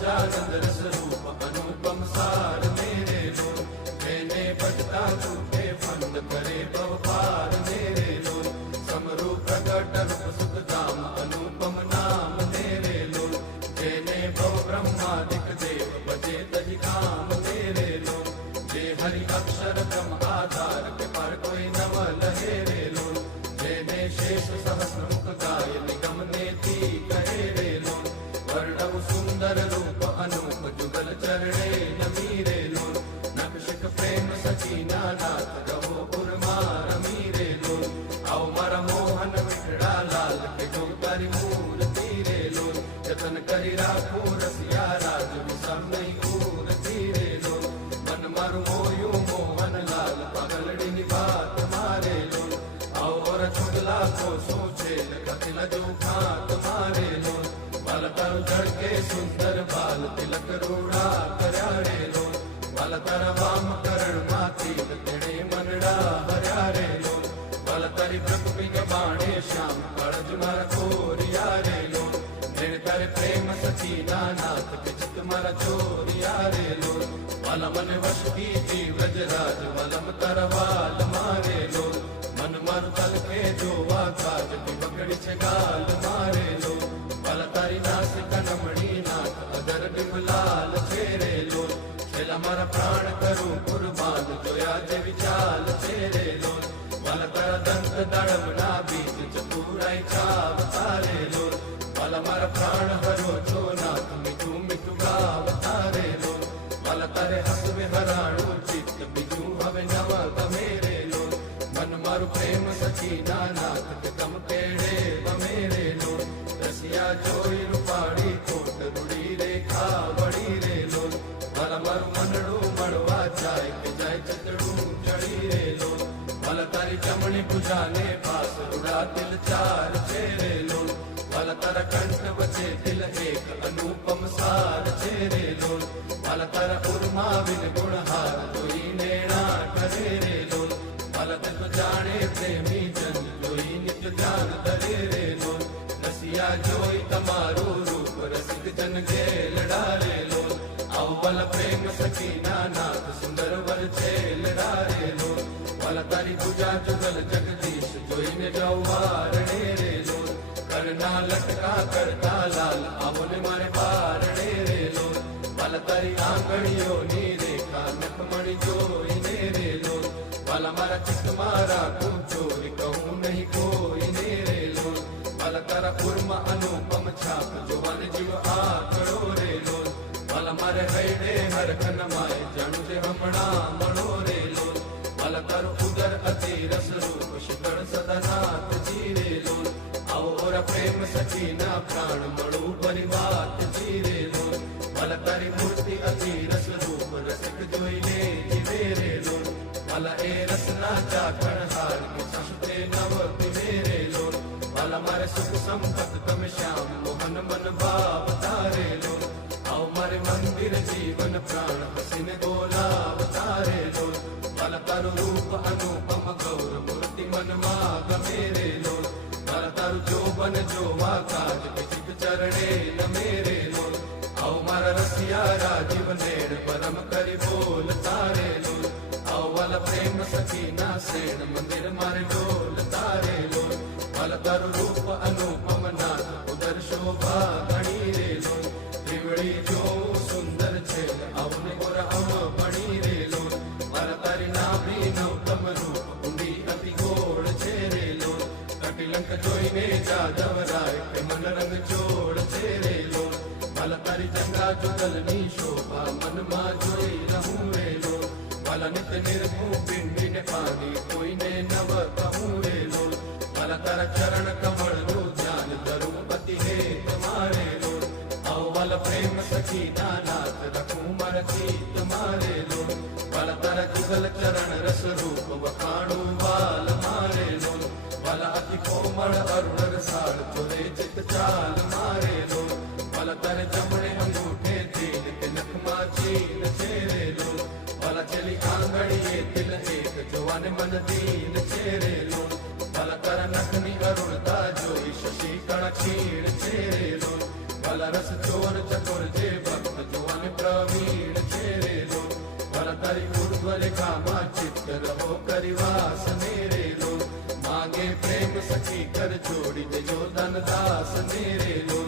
સહજાનંદ રસ રૂપ અનુપમ સાર મેરે લો, જેને ભજતા છૂટે ફંદ કરે ભવપાર મેરે લો, સમરૂ પ્રગટ રૂપ સુખધામ અનુપમ નામ મેરે લો, જેને ભવ બ્રહ્માદિક દેવ ભજે તજ કામ મેરે લો, જે હરિ અક્ષર બ્રહ્મ આધાર કે પર કોઈ નવ લહેરે લો, જેને શેષ સહસ્ર મુખ ગાય નિગમ નેતિ કહે રે લો, વર્ણવ સુંદર રૂપ અનુપ જુગલ ચરણે નમી લો, નક્ષિક પ્રેમ સચીના નાથ રહો ઉર્મા રમી રે લો, આવ મારા મોહન વિઠડા લાલ કે જો તારી મૂર્તિ રે લો, જતન કરી રાખું રસિયા રાજ વિસર નહીં ઉરતી રે લો, મન મારું મોયું મોહન લાલ પાગલડીની વાત મારે લો, और छुगला को सोचे कतिल जो खात मारे लो, बाल तारू झड़के सुंदर बाल तिलक रूड़ा कर्यारे लो, बाल तारा वाम करण माती तेड़े मनड़ा हर्यारे लो, बाल तारी प्रकृति के बाणे श्याम कड़ज मार कोरिया रे लो, मेरे तारे प्रेम सचीना नाथ के चित मारा चोरिया रे लो, बाल मन वश की व्रजराज वलम तरवाल मारे लो, मन मारू तल के જોવા કાજ પકડી છે ગાલ મારે લો, બાલ તારી નાસિકા નમણી નાથ અધર બિમલાલ છેરે લો, છેલ્લા મારા પ્રાણ કરું કુરબાન જોયા જેવી ચાલ છેરે લો, બાલ તારા દંત દાડમના બીજ ચતુરાઈ ચાવ તારે લો, બાલ મારા પ્રાણ હરો છો નાથ મીઠું મીઠું ગાવ તારે લો, બાલ તારે હસવે હરાણું ચિત્ત બીજું હવે નવા ગમે રે લો, मन मारू प्रेम सचीना नाथ के तम पेड़े बमेरे लो, रसिया जोई रूपाड़ी कोट रूड़ी रेखा बड़ी रे लो, मारा मारू मनड़ू मड़वा जाए के जाए चतड़ू चढ़ी रे लो, भला तारी जमणी पूजा ने पास रूड़ा तिल चार चेरे लो, भला तारा कंठ बचे तिल एक अनुपम सार चेरे लो, भला तारा उर्मा विन गुणहार जोई नेणा करे रे लो, भला तो जाने प्रेमी जन जोई नित्य ध्यान धरे रे लो, रसिया जोई तमारू रूप रसिक जन के लड़ारे लो, आओ बल प्रेम सखीना नाथ सुंदर वर छे लड़ारे लो, भला तारी पूजा जुगल जगदीश जोई ने जवार रे लो, करना लटका करता लाल आमुने मारे पार रे लो, भला तारी आंगड़ियों नी रेखा नखमणि जोई ने रे लो, भला मारा चित्त मारा तू चोरी कहूँ नहीं कोई नेरे लो, भला तारा उर्मा अनुपम छाप जुबान जीव आकड़ो रे लो, भला मारे हैडे हर खन माए जाणु जे हमणा मणो रे लो, भला तारो उदर अति रस रूप शिकड़ सदनाथ जी रे लो, आओ और प्रेम सचीना प्राण मणु भरी बात जी रे लो, भला तारी मूर्ति अति रस रूप रसिक जोई ले जीवे रे लो, भला ए रसना चाखण हार के सस्ते नव मेरे लो, भला मारे सुख संपत तम श्याम मोहन मन भाव तारे लो, आओ मारे मंदिर जीवन प्राण हसीन गोला तारे लो, भला तारू रूप अनुपम गौर मूर्ति मन माग मेरे लो, भला तारू जोबन जोवा काज विचित चरणे न मेरे लो, आओ मारा रसिया राजीव नेड़ परम करी बोल तारे लो, आओ वाला प्रेम सखीना सेन मंदिर मारे डोल तारे लो, वाला तारू रूप अनुपम नाथ उदर शोभा गणी रे लो, त्रिवड़ी जो सुंदर छे अवने गोर अव बणी रे लो, वाला तारी नाभि नवतम रूप कुंडी अति गोड़ छे रे लो, कटिलंक जोईने जादव राय के मन रंग जोड़ छे रे लो, वाला तारी जंगा जुगलनी शोभा मन मा जोई रहूं रे लो, वाला नित्य निर्भू पिंडी ने पानी कोई ने नव कहूँ रे लो, वाला तारा चरण कमल रो ध्यान धरू पति हे तुम्हारे लो, आओ वाला प्रेम सखीना नाथ रखूं मर चीत मारे लो, वाला तारा जुगल चरण रस रूप वखाणू वाल मारे लो, वाला अति कोमल अरुण रसाल चोरे चित चाल मारे लो, वाला तारे जमणे अंगूठे तीन के नखमा चीन चेरे लो, वाला चली आंगड़िए तिल एक जवान मन दीन चेरे लो, वाला तारा नखनी अरुणता जोई शशि कण क्षीण चेरे लो, वाला રસ ચોર ચકોર જે ભક્ત જુવાન પ્રવીણ છે રે લો પરતરી ઉર્ધ્વ રેખામાં ચિત્ત રહો કરીવાસ મેરે લો માગે પ્રેમ સખી કર છોડી દેજો ધનદાસ મેરે લો